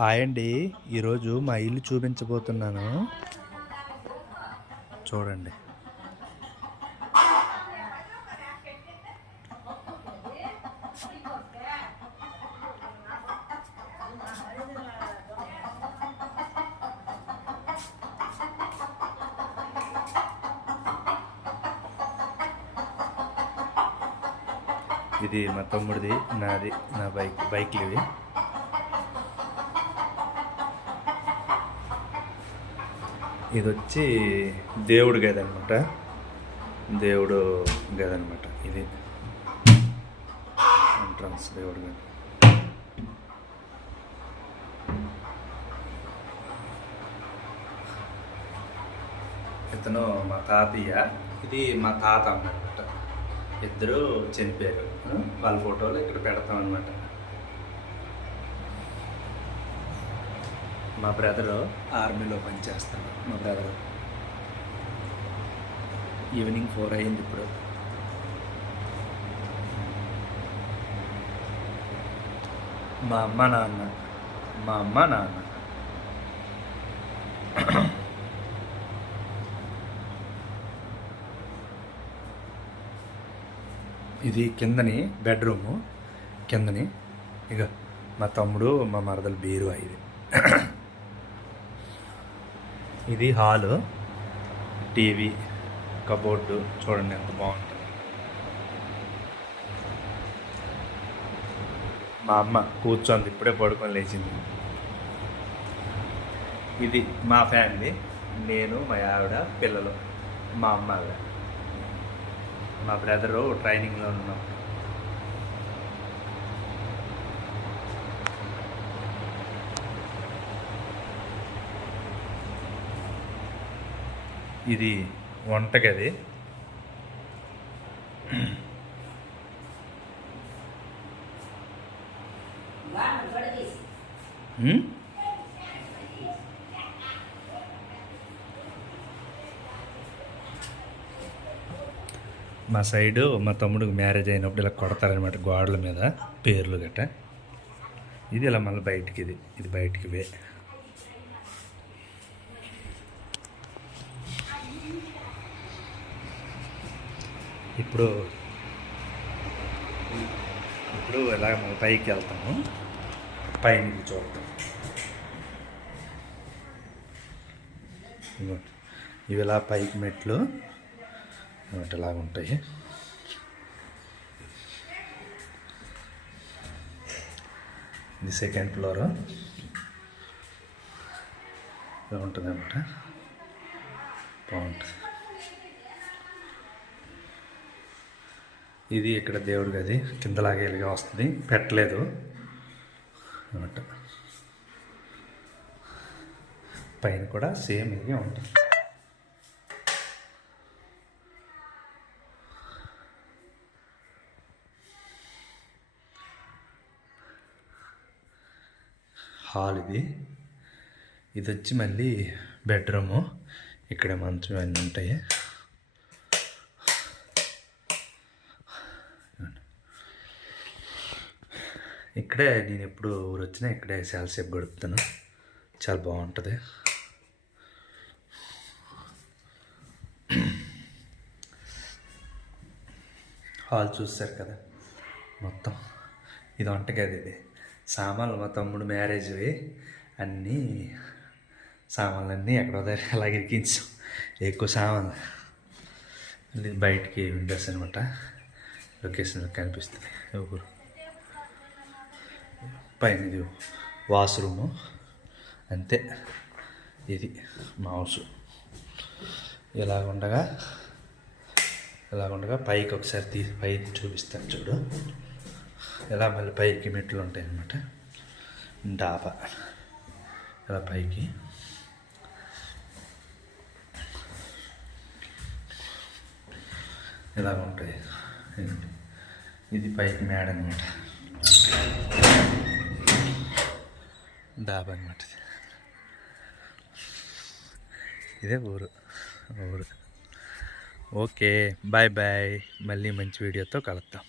Hi అండి. ఈరోజు మా ఇల్లు చూపించబోతున్నాను, చూడండి. ఇది మా తమ్ముడిది, నాది, నా బైక్లు ఇవి. ఇది వచ్చి దేవుడు గది అనమాట, దేవుడు గది అనమాట. ఇది ఎంట్రన్స్ దేవుడు గది. ఇతను మా తాతయ్య, ఇది మా తాత అన్నమాట. ఇద్దరు చనిపోయారు. వాళ్ళ ఫోటోలు ఇక్కడ పెడతాం అనమాట. మా బ్రదరు ఆర్మీలో పనిచేస్తాడు. మా బ్రదరు ఈవినింగ్ 4 అయింది ఇప్పుడు. మా అమ్మ నాన్న ఇది కిందని బెడ్రూము. కిందని ఇక మా తమ్ముడు, మా మరదలు బీరువా. ఇది హాలు, టీవీ, కబోర్డు. చూడండి ఎంత బాగుంటుంది. మా అమ్మ కూర్చోంది, ఇప్పుడే పడుకొని లేచింది. ఇది మా ఫ్యామిలీ, నేను, మా ఆవిడ, పిల్లలు, మా అమ్మ, ఆవిడ. మా బ్రదరు ట్రైనింగ్లో ఉన్నాం. ఇది వంటగది. మా సైడు మా తమ్ముడికి మ్యారేజ్ అయినప్పుడు ఇలా కొడతారనమాట గోడల మీద పేర్లు గట్ట. ఇది ఇలా మళ్ళీ బయటికి, ఇది బయటికి వే. ఇప్పుడు ఇలా పైకి వెళ్తాము, పైకి చూడతాం. ఇవి ఇలా పైకి మెట్లు ఇలాగ ఉంటాయి. ఇది 2nd ఫ్లోర్. ఇలా ఉంటుంది అన్నమాట, బాగుంటుంది. ఇది ఇక్కడ దేవుడి గది, కిందలాగే ఇలాగే వస్తుంది, పెట్టలేదు అన్నమాట. పైన కూడా సేమ్ ఇలాగే ఉంటుంది. హాల్ ఇది వచ్చి మళ్ళీ బెడ్రూము. ఇక్కడ మంచం అన్నీ ఉంటాయి. ఇక్కడే నేను ఎప్పుడు ఊరు వచ్చినా ఇక్కడే చాలాసేపు గడుపుతాను, చాలా బాగుంటుంది. హాల్ చూస్తారు కదా మొత్తం. ఇది వంటగది. ఇది సామాన్లు మా తమ్ముడు మ్యారేజ్వి అన్నీ, సామాన్లన్నీ ఎక్కడో దగ్గర అలాగే ఇరికించాం, ఎక్కువ సామాన్లు. ఇది బయటికి విండోస్ అనమాట, లొకేషన్ కనిపిస్తుంది. ఊరు పైన ఇది వాష్రూము అంతే. ఇది మా హౌస్. ఇలాగుండగా పైకి ఒకసారి పైకి చూపిస్తాను చూడు. ఇలా మళ్ళీ పైకి మెట్లు ఉంటాయి అన్నమాట. డాబా ఇలా పైకి. ఇలాగ ఉంటాయి. ఇది పైకి మేడ అనమాట, డాబా అనమాట. ఇదే ఊరు. Okay, bye bye. మళ్ళీ మంచి వీడియోతో కలుద్దాం.